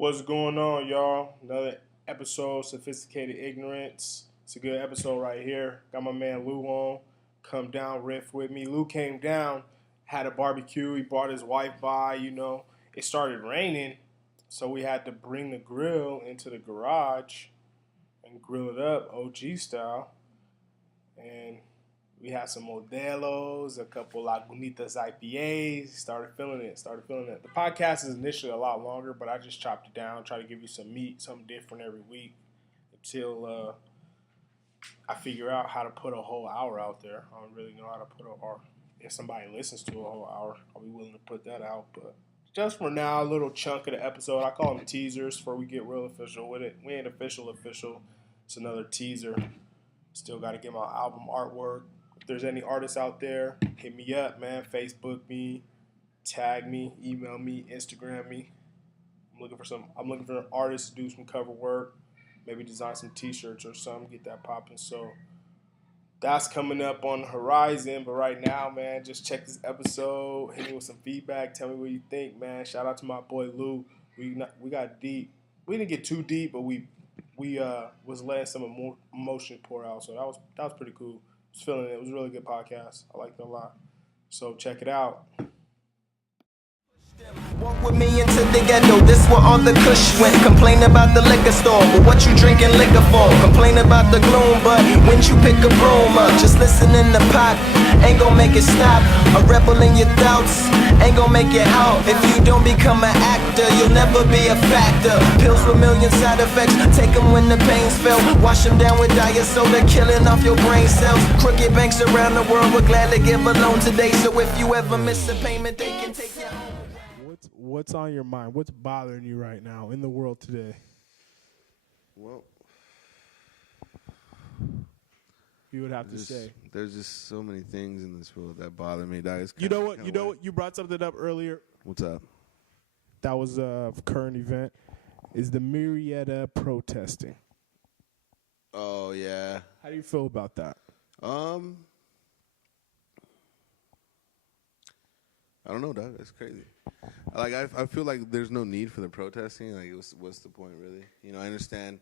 What's going on, y'all? Another episode, Sophisticated Ignorance. It's a good episode right here. Got my man Lou on. Come down, riff with me. Lou came down, had a barbecue. He brought his wife by, It started raining, so we had to bring the grill into the garage and grill it up OG style. And we had some Modelos, a couple Lagunitas IPAs. Started feeling it. The podcast is initially a lot longer, but I just chopped it down. Try to give you some meat, something different every week until I figure out how to put a whole hour out there. I don't really know how to put or if somebody listens to a whole hour, I'll be willing to put that out. But just for now, a little chunk of the episode. I call them teasers before we get real official with it. We ain't official. It's another teaser. Still got to get my album artwork. If there's any artists out there, hit me up, man. Facebook me, tag me, email me, Instagram me. I'm looking for an artist to do some cover work, maybe design some T-shirts or something, get that popping. So that's coming up on the horizon. But right now, man, just check this episode. Hit me with some feedback. Tell me what you think, man. Shout out to my boy Lou. We got deep. We didn't get too deep, but we was letting some emotion pour out. So that was pretty cool. I was feeling it. It was a really good podcast. I liked it a lot. So check it out. Walk with me into the ghetto, this where all the kush went. Complain about the liquor store, but what you drinking liquor for? Complain about the gloom, but when you pick a broom up, just listen in the pot, ain't gon' make it stop. A rebel in your doubts, ain't gon' make it out. If you don't become an actor, you'll never be a factor. Pills with million side effects, take them when the pain's felt. Wash them down with diet soda, killing off your brain cells. Crooked banks around the world would gladly give a loan today. So if you ever miss a payment, they can take your home. What's on your mind? What's bothering you right now in the world today? Well, You would have to say. There's just so many things in this world that bother me. You know what? You brought something up earlier. What's up? That was a current event. Is the Murrieta protesting? Oh yeah. How do you feel about that? I don't know, dog. That's crazy. I feel like there's no need for the protesting. Like, what's the point, really? I understand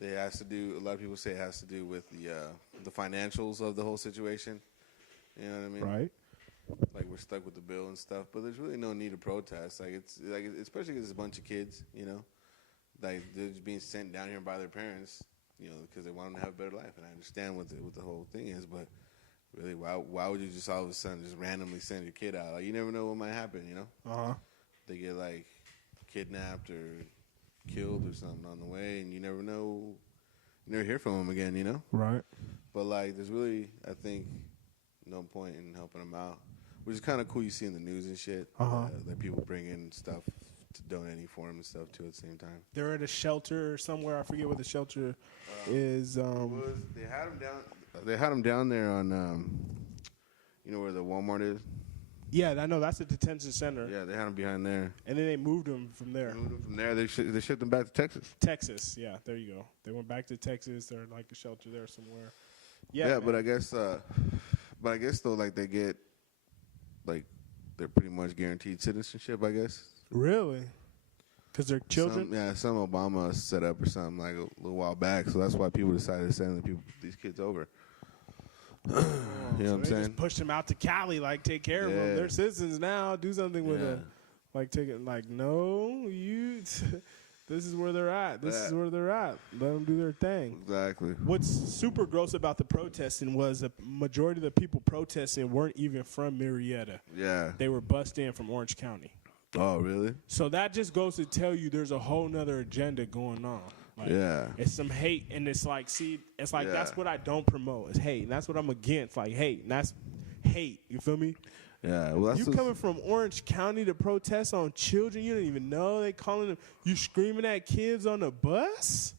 that it has to do. A lot of people say it has to do with the financials of the whole situation. You know what I mean? Right. Like, we're stuck with the bill and stuff, but there's really no need to protest. Especially because it's a bunch of kids. Like they're just being sent down here by their parents. Because they want them to have a better life, and I understand what the whole thing is, but. Really, why would you just all of a sudden just randomly send your kid out? Like, you never know what might happen, They get, like, kidnapped or killed or something on the way, and you never know. You never hear from them again, Right. But, like, there's really, I think, no point in helping them out, which is kind of cool. You see in the news and shit that people bring in stuff to donate for them and stuff, too, at the same time. They're at a shelter somewhere. I forget what the shelter is. They had them down there on, where the Walmart is? Yeah, I know. That's the detention center. Yeah, they had them behind there. And then they moved them from there. They shipped them back to Texas. Texas, yeah, there you go. They went back to Texas. They're like a shelter there somewhere. Yeah, but I guess though, like they get, like they're pretty much guaranteed citizenship. I guess. Really? Because they're children. Some Obama set up or something like a little while back. So that's why people decided to send these kids over. You know what I'm saying? Just push them out to Cali, like take care of them. They're citizens now. Do something with them. Like take it. Like no, you. This is where they're at. This is where they're at. Let them do their thing. Exactly. What's super gross about the protesting was a majority of the people protesting weren't even from Murrieta. Yeah. They were bussed in from Orange County. Oh, really? So that just goes to tell you there's a whole nother agenda going on. Like, it's some hate, and it's like, that's what I don't promote. It's hate, and that's what I'm against. Like, hate, and that's hate. You feel me? Yeah. Well, that's you coming from Orange County to protest on children you don't even know. They calling them. You screaming at kids on the bus.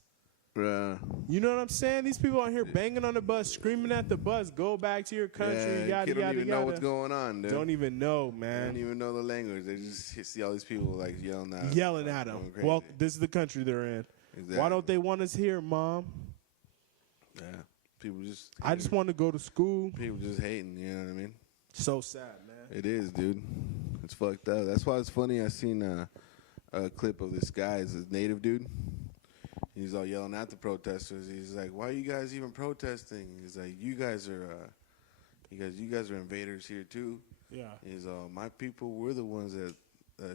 Yeah. You know what I'm saying? These people out here banging on the bus, screaming at the bus. Go back to your country. Yada, don't even know what's going on, dude. Don't even know, man. Don't even know the language. They just see all these people like yelling at them. Well, this is the country they're in. Exactly. Why don't they want us here, Mom? Yeah. People just. I just want to go to school. People just hating. You know what I mean? So sad, man. It is, dude. It's fucked up. That's why it's funny. I seen a clip of this guy, is a native dude. He's all yelling at the protesters. He's like, "Why are you guys even protesting?" He's like, "You guys are invaders here too." Yeah. He's all, "My people, we're the ones that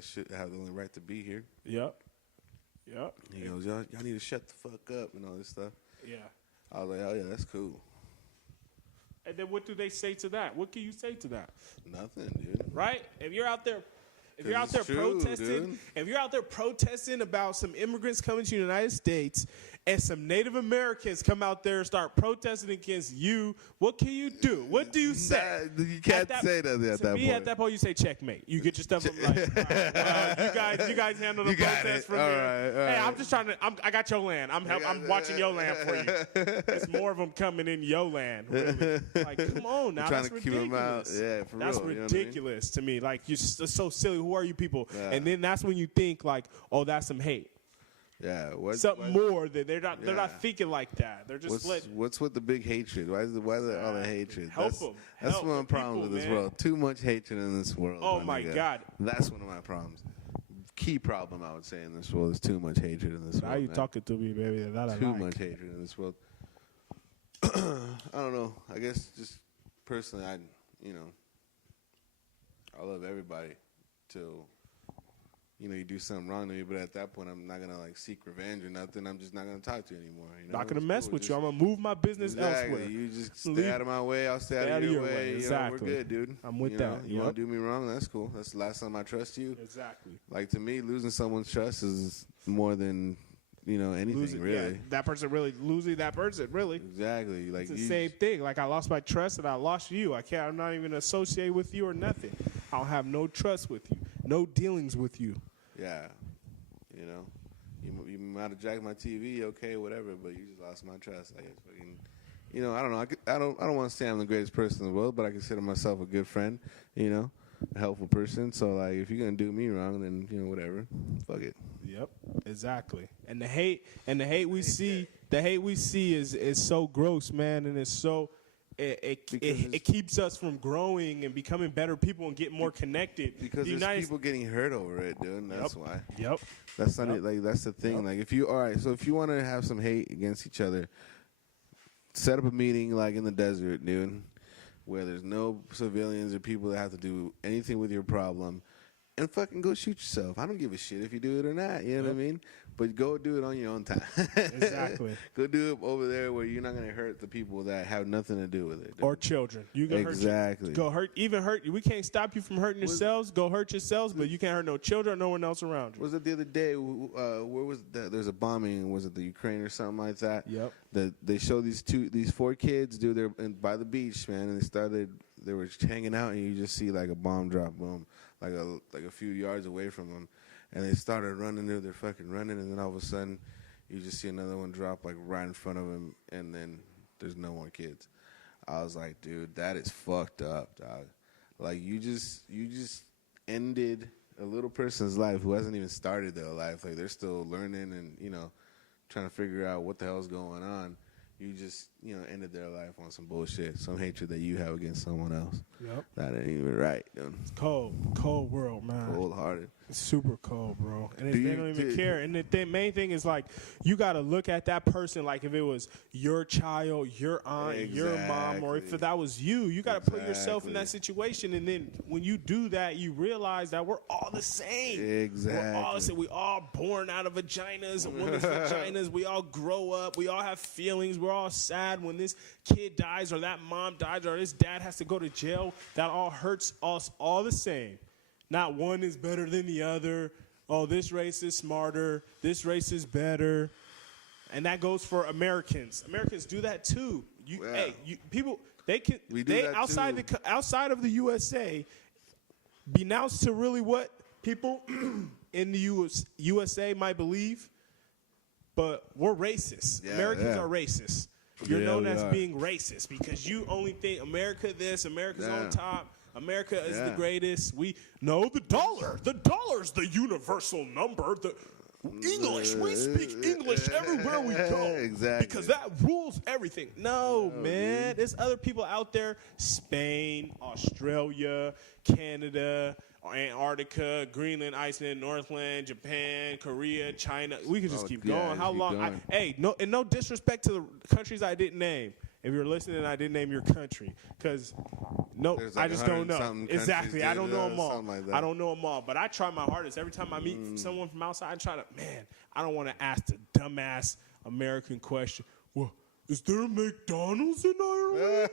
should have the only right to be here." Yep. He goes, y'all need to shut the fuck up and all this stuff. Yeah. I was like, oh yeah, that's cool. And then what do they say to that? What can you say to that? Nothing, dude. Right? If you're out there protesting about some immigrants coming to the United States and some Native Americans come out there and start protesting against you, what can you do? What do you say? You can't say nothing at that point. At that point, you say checkmate. You get your stuff. I'm like, all right, you guys handle the protest from here. Hey, I'm just trying to. I got your land. I'm watching your land for you. There's more of them coming in your land. Really. Like, come on now, that's ridiculous. Yeah, for that's real. ridiculous to me. Like, you're so silly. Who are you people? Yeah. And then that's when you think like, oh, that's some hate. Yeah, more that they're not thinking like that. They're just what's with the big hatred? Why is all the hatred? Help them. That's one of my problems with this world. Too much hatred in this world. Oh my God, that's one of my problems. Key problem I would say in this world is too much hatred in this world. How you talking to me, baby? Too much hatred in this world. I don't know. I guess just personally, I love everybody till you do something wrong to me, but at that point, I'm not gonna seek revenge or nothing. I'm just not gonna talk to you anymore. Not gonna mess with you. I'm gonna move my business elsewhere. You just stay out of my way. I'll stay out of your way. Exactly. We're good, dude. I'm with that. You want to do me wrong? That's cool. That's the last time I trust you. Exactly. Like, to me, losing someone's trust is more than anything, really. Yeah, that person really losing that person, really. Exactly. Like, it's the same thing. Like, I lost my trust and I lost you. I'm not even associated with you or nothing. I don't have no trust with you. No dealings with you. Yeah. You might have jacked my TV, okay, whatever, but you just lost my trust. I guess, fucking, I don't know. I don't want to say I'm the greatest person in the world, but I consider myself a good friend, a helpful person. So, like, if you're gonna do me wrong, then whatever, fuck it. Yep, exactly. And the hate we see is so gross, man, and it's so. It keeps us from growing and becoming better people and getting more connected. Because there's people getting hurt over it, dude. That's why. Yep. That's not it. Like, that's the thing. Yep. Like, if you want to have some hate against each other, set up a meeting like in the desert, dude, where there's no civilians or people that have to do anything with your problem, and fucking go shoot yourself. I don't give a shit if you do it or not. You know what I mean? But go do it on your own time. Exactly. Go do it over there where you're not going to hurt the people that have nothing to do with it. Or children. You can exactly. hurt we can't stop you from hurting yourselves. Go hurt yourselves, but you can't hurt no children or no one else around you. Was it the other day? Where was that? There's a bombing. Was it the Ukraine or something like that? Yep. They show these 4 kids, dude. They're by the beach, man, and they were hanging out, and you just see like a bomb drop, boom, like a few yards away from them. And they started running. They're fucking running, and then all of a sudden, you just see another one drop like right in front of him, and then there's no more kids. I was like, dude, that is fucked up, dog. Like, you just ended a little person's life who hasn't even started their life. Like, they're still learning and trying to figure out what the hell's going on. You just ended their life on some bullshit, some hatred that you have against someone else. Yep. That ain't even right, dude. It's cold world, man. Cold-hearted. It's super cold, bro. And they don't even care. And the main thing is, like, you got to look at that person like if it was your child, your aunt, your mom, or if that was you got to put yourself in that situation. And then when you do that, you realize that we're all the same. Exactly. We're all the same. We all born out of vaginas, women's vaginas. We all grow up. We all have feelings. We're all sad when this kid dies or that mom dies or this dad has to go to jail. That all hurts us all the same. Not one is better than the other. Oh, this race is smarter. This race is better. And that goes for Americans. Americans do that too. People, outside of the USA, be announced to really what people in the USA might believe. But we're racist. Yeah, Americans are racist. You're known as being racist because you only think America this, America's on top. America is the greatest. We know the dollar. The dollar's the universal number. The English. We speak English everywhere we go. Exactly. Because that rules everything. No, man. Dude. There's other people out there. Spain, Australia, Canada, Antarctica, Greenland, Iceland, Northland, Japan, Korea, China. We could just keep going. just How keep long? going. No disrespect to the countries I didn't name. If you're listening, I didn't name your country because I just don't know. Exactly, I don't know them all. I don't know them all, but I try my hardest every time I meet someone from outside. I try to, I don't want to ask the dumbass American question. Well, is there a McDonald's in Ireland?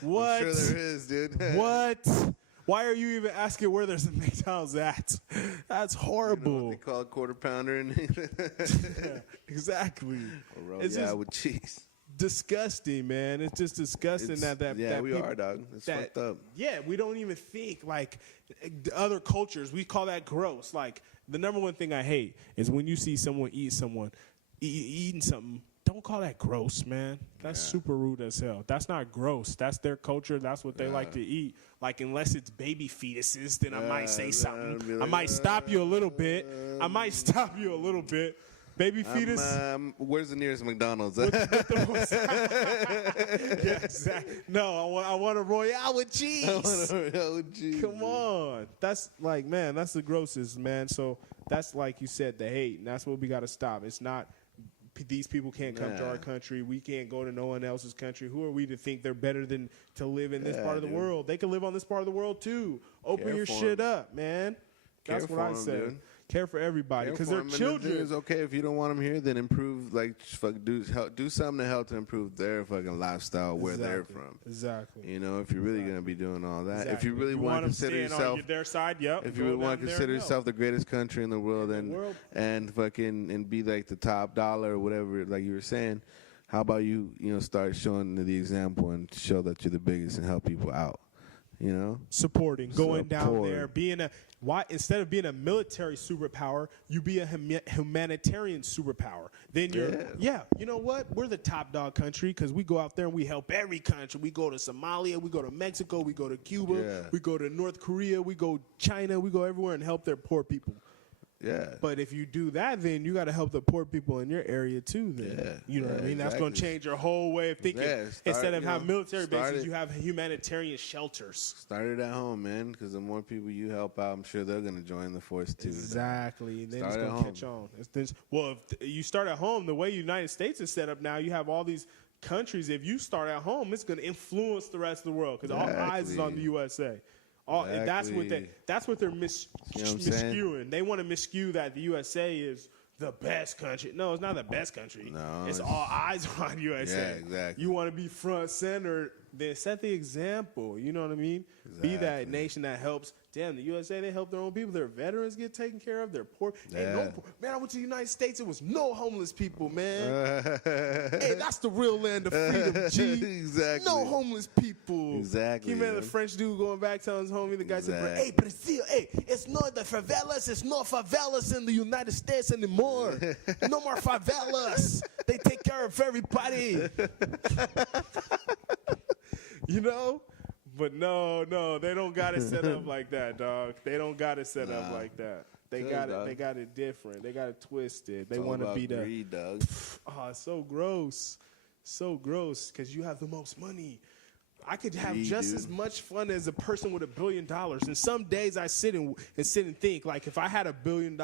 What? I'm sure there is, dude. What? Why are you even asking where there's a McDonald's at? That's horrible. You know what they call a quarter pounder in Yeah, exactly. It's just with cheese. Disgusting, man. It's just disgusting that we people, are, dog. It's fucked up. Yeah, we don't even think like other cultures. We call that gross. Like the number one thing I hate is when you see someone eating something. Don't call that gross, man. That's super rude as hell. That's not gross. That's their culture. That's what they like to eat. Like, unless it's baby fetuses, then I might say something. I might stop you a little bit. Baby fetus. Where's the nearest McDonald's? Yeah, exactly. No, I want a Royale with cheese. Come on. That's like, man, that's the grossest, man. So that's like you said, the hate. And that's what we got to stop. It's not. These people can't come to our country. We can't go to no one else's country. Who are we to think they're better than to live in this part of the world? They can live on this part of the world too. Open your shit up, man. That's what I said. Care for everybody because they're children. It's okay if you don't want them here. Then improve, like, do something to help to improve their fucking lifestyle where they're from. Exactly. You know, if you're really gonna be doing all that, if you really want to consider yourself their side, if you really want to consider yourself the greatest country in the world, and be like the top dollar or whatever, like you were saying, how about you start showing the example and show that you're the biggest and help people out. You know, supporting, going down there, instead of being a military superpower, you be a humanitarian superpower. Then you know what? We're the top dog country because we go out there and we help every country. We go to Somalia, we go to Mexico, we go to Cuba, we go to North Korea, we go China, we go everywhere and help their poor people. Yeah. But if you do that, then you got to help the poor people in your area too. Then you know what I mean. That's going to change your whole way of thinking. Instead of having military bases, you have humanitarian shelters. Start it at home, man. Because the more people you help out, I'm sure they're going to join the force too. Exactly. Then it's going to catch on. Well, if you start at home, the way the United States is set up now, you have all these countries. If you start at home, it's going to influence the rest of the world because all eyes is on the USA. That's what they're miscuing. They want to miscue that the USA is the best country. No, it's not the best country. No, it's all eyes on USA. Yeah, exactly. You want to be front center, then set the example. You know what I mean? Exactly. Be that nation that helps. Damn, the USA, they help their own people. Their veterans get taken care of. They're poor. Man, I went to the United States. It was no homeless people, man. Hey, that's the real land of freedom, G. Exactly. No homeless people. Exactly. You remember the French dude going back telling his homie, the guy said, hey, Brazil, it's not the favelas. It's not favelas in the United States anymore. No more favelas. They take care of everybody. You know? But no, they don't got it set up like that, dog. They don't got it set up like that. They got it different. They got it twisted. They want to be the greed, dog. Oh, it's so gross. So gross because you have the most money. I could have just as much fun as a person with $1 billion. And some days I sit and think, like, if I had $1 billion,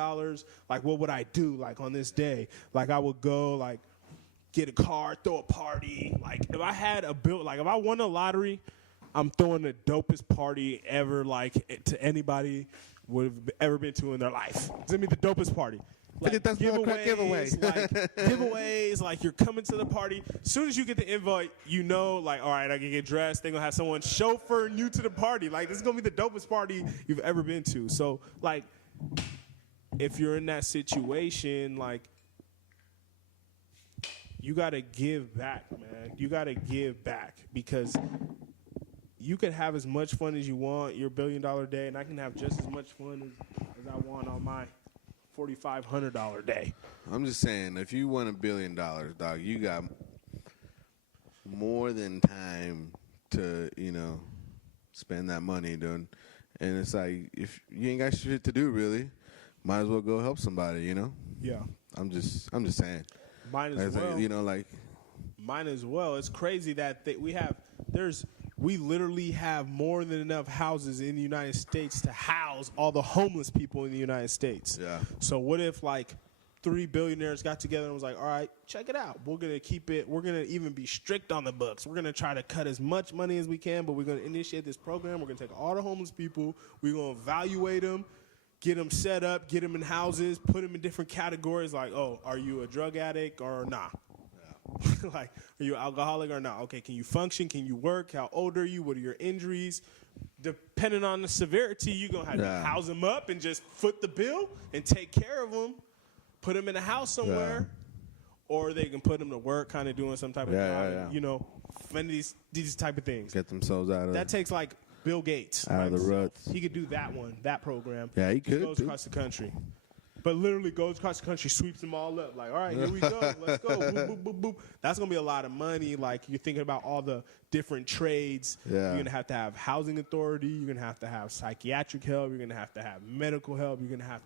like, what would I do, like, on this day? Like, I would go, like, get a car, throw a party. Like, if I had if I won the lottery, I'm throwing the dopest party ever, like, to anybody would have ever been to in their life. It's gonna be the dopest party. Like, giveaways, like, you're coming to the party. As soon as you get the invite, you know, like, all right, I can get dressed. They're gonna have someone chauffeur you to the party. Like, this is gonna be the dopest party you've ever been to. So, like, if you're in that situation, like, you gotta give back, man. You gotta give back because you can have as much fun as you want your $1 billion day, and I can have just as much fun as I want on my $4,500 day. I'm just saying, if you won $1 billion, dog, you got more than time to, spend that money, dude. And it's like, if you ain't got shit to do, really, might as well go help somebody, Yeah. I'm just saying. Mine as well. Like, mine as well. It's crazy that there's we literally have more than enough houses in the United States to house all the homeless people in the United States. Yeah. So what if like 3 billionaires got together and was like, all right, check it out. We're going to keep it. We're going to even be strict on the books. We're going to try to cut as much money as we can, but we're going to initiate this program. We're going to take all the homeless people. We're going to evaluate them, get them set up, get them in houses, put them in different categories like, oh, are you a drug addict or not? Yeah. Like, are you an alcoholic or not? Okay, can you function? Can you work? How old are you? What are your injuries? Depending on the severity, you're going to have to house them up and just foot the bill and take care of them. Put them in a house somewhere, or they can put them to work, kind of doing some type of job, and, you know, fund these type of things. Get themselves out of that. Takes like Bill Gates out of the ruts. He could do that program. Yeah, he could. Goes across the country, but literally goes across the country, sweeps them all up. Like, all right, here we go, let's go. Boop, boop, boop, boop. That's gonna be a lot of money. Like, you're thinking about all the different trades. Yeah. You're gonna have housing authority. You're gonna have psychiatric help. You're gonna have medical help. You're gonna have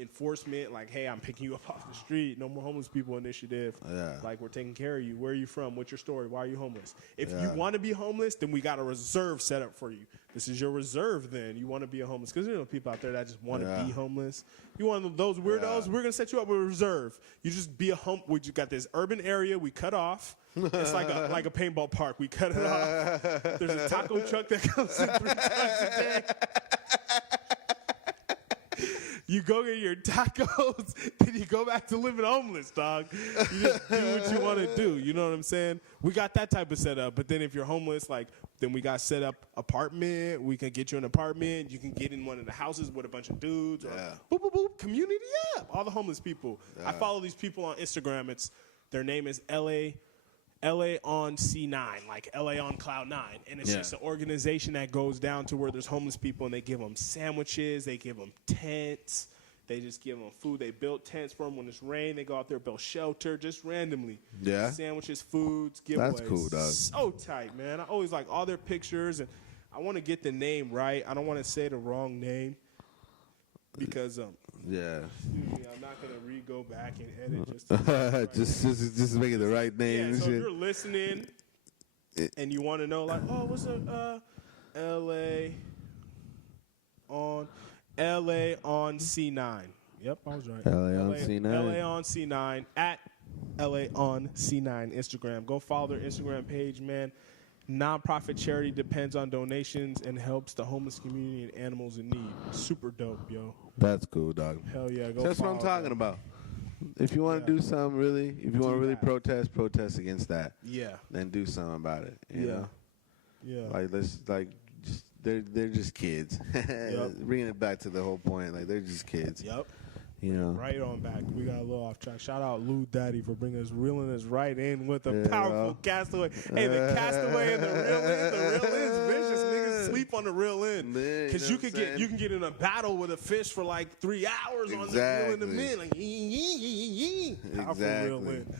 enforcement, like, hey, I'm picking you up off the street. No more homeless people initiative. Yeah. Like, we're taking care of you. Where are you from? What's your story? Why are you homeless? If you want to be homeless, then we got a reserve set up for you. This is your reserve then. You want to be a homeless. Because there are people out there that just want to be homeless. You want those weirdos? We're going to set you up with a reserve. You just be a we just got this urban area we cut off. It's like a paintball park. We cut it off. There's a taco truck that comes in 3 times a day. You go get your tacos, then you go back to living homeless, dog. You just do what you want to do. You know what I'm saying? We got that type of setup. But then if you're homeless, like, then we got set up apartment. We can get you an apartment. You can get in one of the houses with a bunch of dudes. Or boop, boop, boop, community up. All the homeless people. I follow these people on Instagram. Their name is LA on C9, like LA on Cloud 9. And it's just an organization that goes down to where there's homeless people, and they give them sandwiches, they give them tents, they just give them food. They build tents for them when it's rain. They go out there, build shelter just randomly. Yeah. Sandwiches, foods, giveaways. That's cool, dog. So tight, man. I always like all their pictures, and I want to get the name right. I don't want to say the wrong name because I'm not gonna go back and edit just make it the right name. Yeah, so if you're listening and you want to know, like, oh, what's up, LA on C9. Yep, I was right. LA on C9. LA on C9 at LA on C9 Instagram. Go follow their Instagram page, man. Nonprofit charity depends on donations and helps the homeless community and animals in need. Super dope, yo. That's cool, dog. Hell yeah, go. That's what I'm talking about. If you want to do something really, if you want to really protest against that. Yeah. Then do something about it. You know? Yeah. Like they're just kids. Bringing it back to the whole point, like they're just kids. Yep. You know. Right on back. We got a little off track. Shout out Lou Daddy for reeling us right in with a powerful castaway. Hey, the castaway and the real end's vicious. Niggas sleep on the real end. Because you can get in a battle with a fish for like 3 hours on the reel in the mid. Like, powerful real end.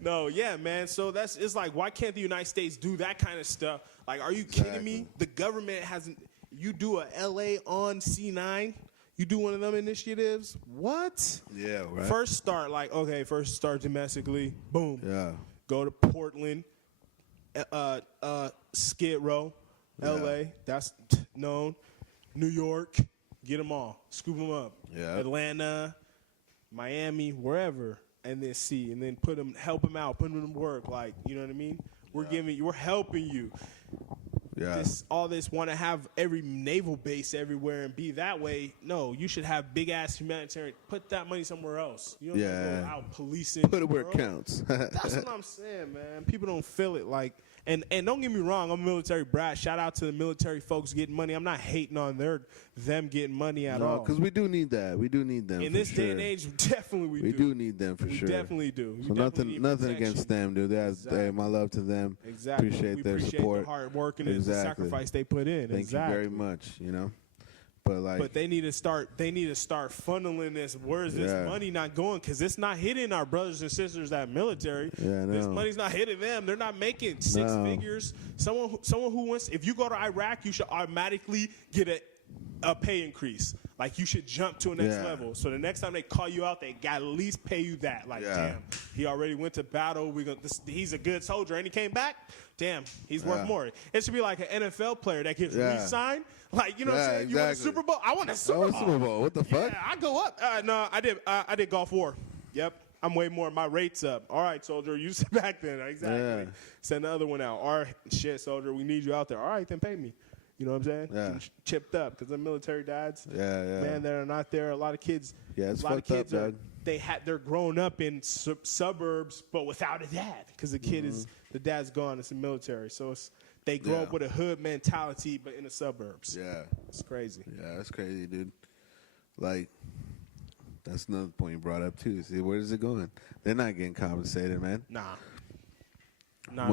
No, yeah, man. So it's like, why can't the United States do that kind of stuff? Like, are you kidding me? The government hasn't. You do a LA on C9. You do one of them initiatives? What? Yeah, right. First start domestically. Boom. Yeah. Go to Portland, Skid Row, LA. That's known. New York. Get them all. Scoop them up. Yeah. Atlanta, Miami, wherever. And then and then help them out, put them to work. Like, you know what I mean? We're helping you. Yeah. All this want to have every naval base everywhere and be that way. No, you should have big ass humanitarian. Put that money somewhere else. You don't go out policing. Put it where it counts. That's what I'm saying, man. People don't feel it. Like, and don't get me wrong, I'm a military brat. Shout out to the military folks getting money. I'm not hating on them getting money at all. Because we do need that. We do need them. In this day and age, definitely we do. We do need them for sure. We definitely do. So nothing against them, dude. Hey, my love to them. Exactly. Appreciate their support. The hard work and the sacrifice they put in. Thank you very much. You know. But they need to start funneling this. Where is this money not going? Because it's not hitting our brothers and sisters that military. Yeah, this money's not hitting them. They're not making six figures. Someone who wants, if you go to Iraq, you should automatically get a pay increase. Like, you should jump to a next level. So the next time they call you out, they got to at least pay you that. Like, damn, he already went to battle. He's a good soldier, and he came back. Damn, he's worth more. It should be like an NFL player that gets re-signed. Like, you know what I'm saying? Exactly. You want a Super Bowl? I want a Super Bowl. What the fuck? Yeah, I go up. No, I did Gulf War. Yep. I'm way more. My rate's up. All right, soldier, you sit back then. Exactly. Yeah. Send the other one out. All right, shit, soldier, we need you out there. All right, then pay me. You know what I'm saying? Yeah. Chipped up because the military dads. Yeah. Man, that are not there. A lot of kids. Yeah, it's a lot of fucked kids up, they're growing up in suburbs, but without a dad because the kid the dad's gone. It's the military, so they grow up with a hood mentality, but in the suburbs. Yeah, it's crazy. Yeah, that's crazy, dude. Like, that's another point you brought up too. See, where is it going? They're not getting compensated, man. Nah.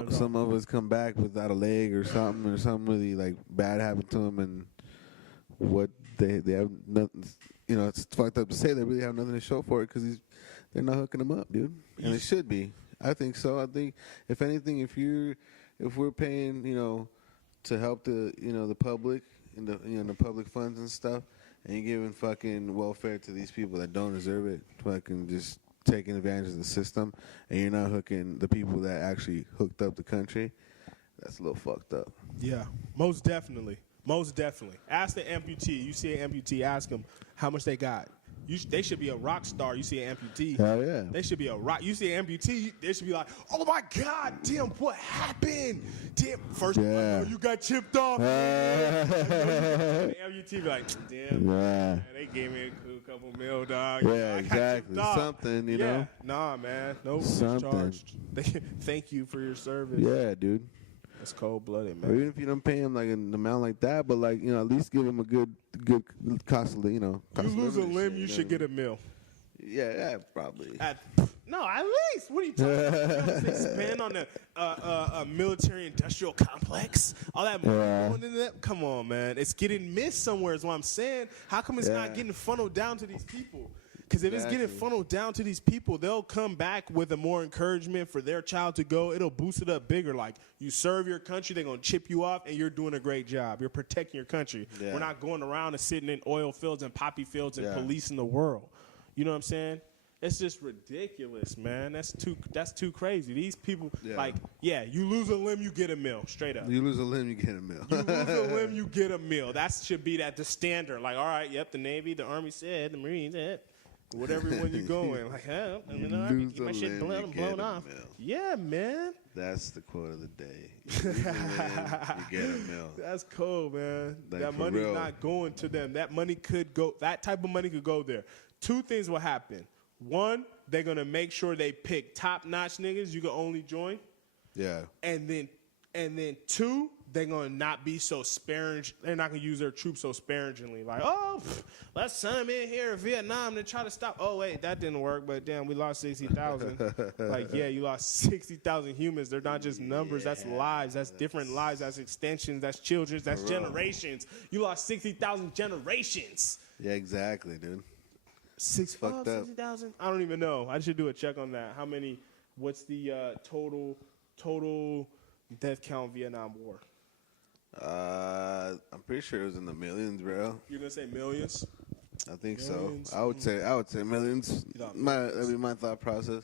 Some of us come back without a leg or something really like bad happened to them, and what they have nothing. You know, it's fucked up to say they really have nothing to show for it because they're not hooking them up, dude. And it should be. I think so. I think if anything, if we're paying, you know, to help the public in the public funds and stuff, and you're giving fucking welfare to these people that don't deserve it, fucking just taking advantage of the system, and you're not hooking the people that actually hooked up the country, that's a little fucked up. Yeah, most definitely. Most definitely. Ask the amputee. You see an amputee, ask them how much they got. They should be a rock star. You see an amputee. Hell yeah. They should be a rock. You see an amputee, they should be like, oh my God, damn, what happened? Damn, first you got chipped off. The amputee be like, damn, man, they gave me a couple mil, dog. Yeah, exactly. Something, you know? Nah, man. No something. Thank you for your service. Yeah, dude. That's cold-blooded, man. Or even if you don't pay him like an amount like that, but like, you know, at least give him a good cost of, you know. You lose a limb, you should get a meal. Yeah, probably. At least. What are you talking about? They spend on a military-industrial complex. All that money going into that. Come on, man. It's getting missed somewhere is what I'm saying. How come it's not getting funneled down to these people? Because if it's getting funneled down to these people, they'll come back with a more encouragement for their child to go. It'll boost it up bigger. Like, you serve your country, they're going to chip you off, and you're doing a great job. You're protecting your country. Yeah. We're not going around and sitting in oil fields and poppy fields and policing the world. You know what I'm saying? It's just ridiculous, man. That's too crazy. These people, you lose a limb, you get a meal, straight up. You lose a limb, you get a meal. You lose a limb, you get a meal. That should be the standard. Like, all right, the Navy, the Army said, the Marines said. Whatever one you going, like, keep my shit blown off. Yeah, man. That's the quote of the day. You get a meal. That's cool, man. Like, that money's not going to them. That money could go. That type of money could go there. Two things will happen. One, they're gonna make sure they pick top-notch niggas you can only join. Yeah. And then two, they're going to not be so sparing. They're not going to use their troops so sparingly. Like, let's send them in here in Vietnam to try to stop. Oh, wait, that didn't work, but damn, we lost 60,000. Like, yeah, you lost 60,000 humans. They're not just numbers. That's lives. That's different lives. That's extensions. That's children. That's generations. You lost 60,000 generations. Yeah, exactly, dude. 60,000? I don't even know. I should do a check on that. What's the total death count Vietnam War? I'm pretty sure it was in the millions, bro. You're gonna say millions? I think millions. So. I would say millions. That'd be my thought process.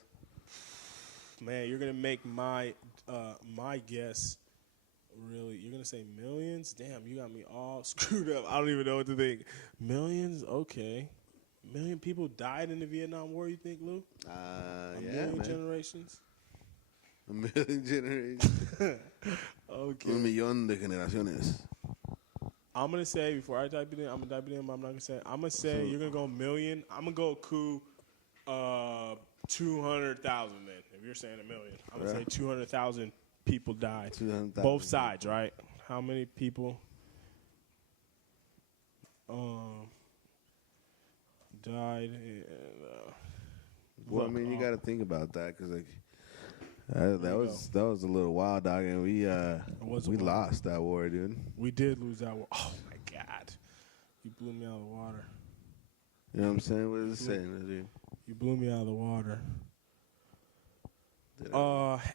Man, you're gonna make my guess. Really, you're gonna say millions? Damn, you got me all screwed up. I don't even know what to think. Millions? Okay. A million people died in the Vietnam War. You think, Lou? A million generations. A million generations. Okay. Un millón de generaciones. I'm gonna say before I type it in. I'm gonna type it in, but I'm not gonna say. I'm gonna say you're gonna go million. I'm gonna go 200,000 then. If you're saying a million, I'm gonna say 200,000 people died. 200,000. Both sides, right? How many people? Died. Well, I mean, you got to think about that because like that was a little wild, dog, and we lost that war, dude. We did lose that war. Oh my God, you blew me out of the water. You know what I'm saying? What is it saying, dude? You blew me out of the water.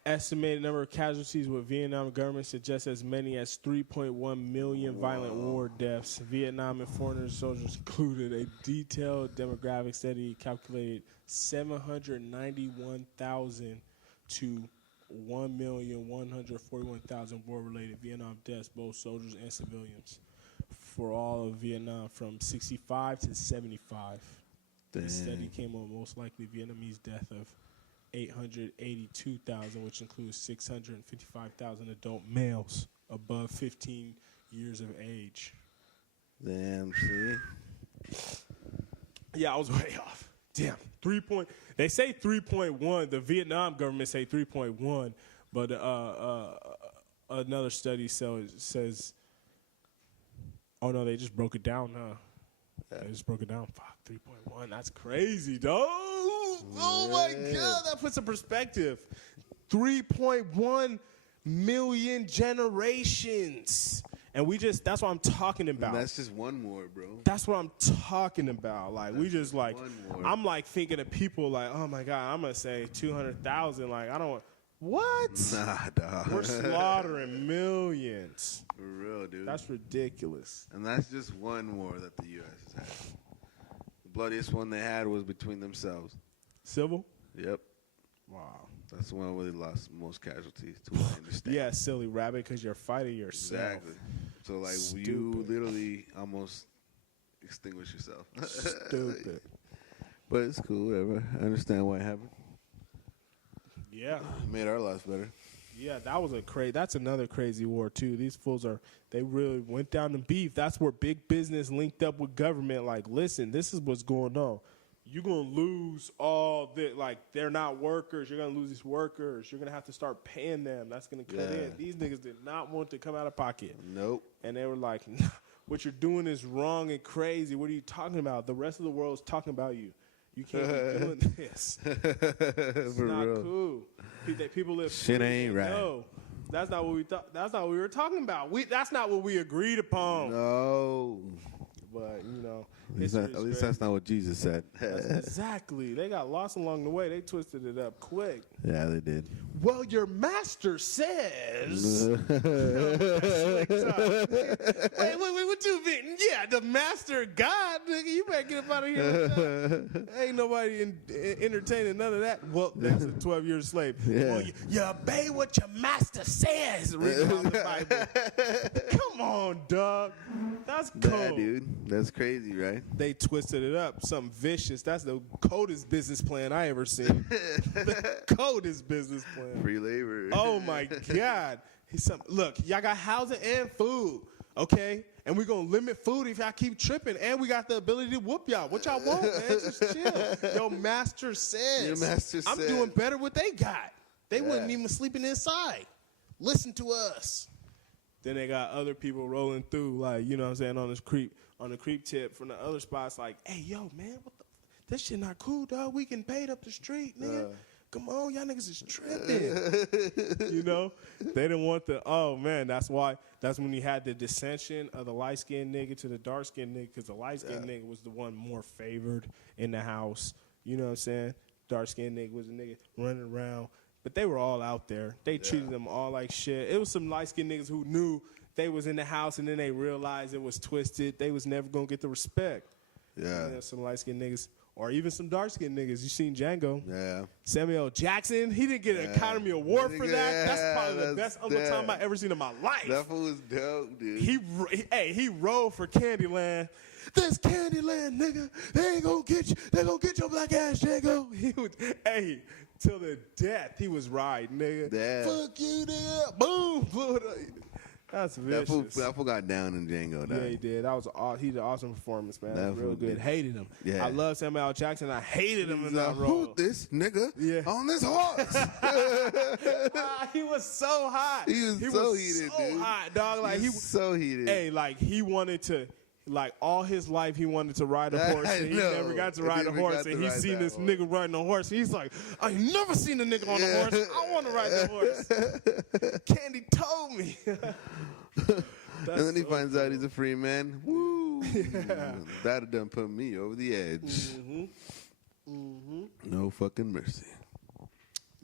Estimated number of casualties with Vietnam government suggests as many as 3.1 million violent war deaths. Vietnam and foreign soldiers included. A detailed demographic study calculated 791,000 to 1,141,000 war-related Vietnam deaths, both soldiers and civilians, for all of Vietnam from 65 to 75. Dang. The study came on most likely Vietnamese death of 882,000, which includes 655,000 adult males above 15 years of age. Damn, see? Yeah, I was way off. Damn, they say 3.1. The Vietnam government say 3.1, but another study says, oh no, they just broke it down, huh? Yeah. They just broke it down. Fuck, 3.1. That's crazy, dog. Oh my God, that puts in perspective. 3.1 million generations. And that's what I'm talking about. And that's just one more, bro. That's what I'm talking about. Like, we just like, I'm like thinking of people like, oh my God, I'm going to say 200,000. Like, I don't, what? Nah, dog. We're slaughtering millions. For real, dude. That's ridiculous. And that's just one war that the U.S. has had. The bloodiest one they had was between themselves. Civil? Yep. Wow. That's the one where they lost most casualties, to what I understand. Yeah, silly rabbit, because you're fighting yourself. Exactly. So, like, Stupid. you literally almost extinguish yourself. Stupid. But it's cool, whatever. I understand why it happened. Yeah. It made our lives better. Yeah, that's another crazy war, too. These fools they really went down to beef. That's where big business linked up with government. Like, listen, this is what's going on. You're going to lose all this. Like, they're not workers. You're going to lose these workers. You're going to have to start paying them. That's going to cut in. These niggas did not want to come out of pocket. Nope. And they were like, what you're doing is wrong and crazy. What are you talking about? The rest of the world is talking about you. You can't be doing this. It's not real. Cool. People live. Shit ain't right. No, that's not what we thought. That's not what we were talking about. That's not what we agreed upon. No. But you know, at least that's not what Jesus said. Exactly. They got lost along the way. They twisted it up quick. Yeah, they did. Well, your master says. Wait, what you mean? Yeah, the master God, nigga. You better get up out of here. Ain't nobody entertaining none of that. Well, that's a 12-year slave. Yeah. Well, you obey what your master says. Reading all the Bible. Come on, dog. That's cool. Yeah, dude. That's crazy, right? They twisted it up. Something vicious. That's the coldest business plan I ever seen. The coldest business plan. Free labor. Oh, my God. Look, y'all got housing and food, okay? And we're going to limit food if y'all keep tripping. And we got the ability to whoop y'all. What y'all want, man? Just chill. Your master says. Your master I'm says. doing better what they got. They wasn't even sleeping inside. Listen to us. Then they got other people rolling through, like, you know what I'm saying, on the creep tip from the other spots, like, hey, yo, man, this shit not cool, dog. We can paid up the street, nigga. Come on, y'all niggas is tripping. You know? They didn't want that's when you had the dissension of the light-skinned nigga to the dark-skinned nigga, because the light-skinned nigga was the one more favored in the house. You know what I'm saying? Dark-skinned nigga was a nigga running around. But they were all out there. They treated them all like shit. It was some light-skinned niggas who knew they was in the house, and then they realized it was twisted. They was never going to get the respect. Yeah. You know, some light-skinned niggas, or even some dark-skinned niggas. You seen Django. Yeah. Samuel L. Jackson, he didn't get an Academy Award for that. That's probably the best Uncle Tom I ever seen in my life. That fool was dope, dude. He rode for Candyland. This Candyland, nigga. They ain't going to get you. They going to get your black ass, Django. Till the death, he was riding, nigga. Yeah. Fuck you, nigga. Boom. Blew it up. That's vicious. That fool got down in Django, Yeah, he did. He did an awesome performance, man. That was real good. Did. Hated him. Yeah. I love Samuel L. Jackson. I hated him in that role. Who this nigga on this horse? He was so hot. He was so heated, so dude. hot, dog. Like, he was so heated. Hey, like, he wanted to. Like, all his life, he wanted to ride a horse, and he never got to ride a horse, and he seen this nigga riding a horse. He's like, I ain't never seen a nigga on a horse. I want to ride the horse. Candy told me. And then he finds out he's a free man. Woo! That done put me over the edge. No fucking mercy.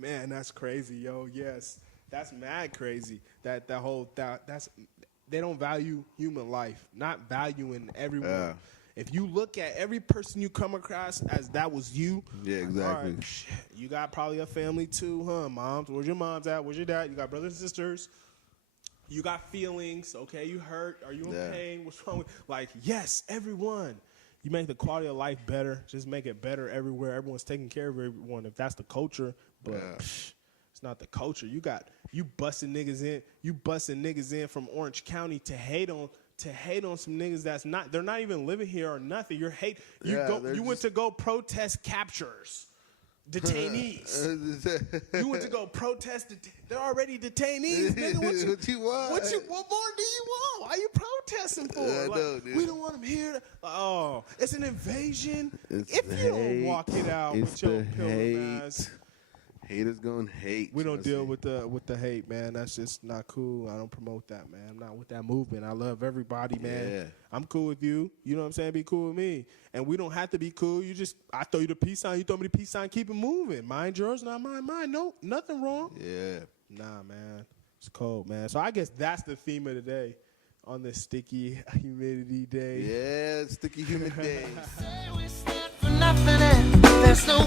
Man, that's crazy, yo. Yes, that's mad crazy. That's they don't value human life, not valuing everyone. Yeah. If you look at every person you come across as that was you, Yeah, exactly. all right, shit, you got probably a family too, huh? Moms, where's your mom's at? Where's your dad? You got brothers and sisters. You got feelings, okay? You hurt? Are you in pain? What's wrong with? Like, yes, everyone. You make the quality of life better. Just make it better everywhere. Everyone's taking care of everyone. If that's the culture, but it's not the culture. You busting niggas in. You busting niggas in from Orange County to hate on some niggas they're not even living here or nothing. You went to go protest captures. Detainees. You went to go protest. They're already detainees, nigga. What you want? What more do you want? Why are you protesting for? We don't want them here. It's an invasion. If you don't walk it out with your pillow ass. Haters gonna hate. We don't deal with the hate, man. That's just not cool. I don't promote that, man. I'm not with that movement. I love everybody, man. Yeah. I'm cool with you. You know what I'm saying? Be cool with me. And we don't have to be cool. I throw you the peace sign. You throw me the peace sign. Keep it moving. Mind yours, not mine. No, nothing wrong. Yeah. Nah, man. It's cold, man. So I guess that's the theme of the day on this sticky humidity day. Yeah, sticky humid day. Say we stand for nothing and there's no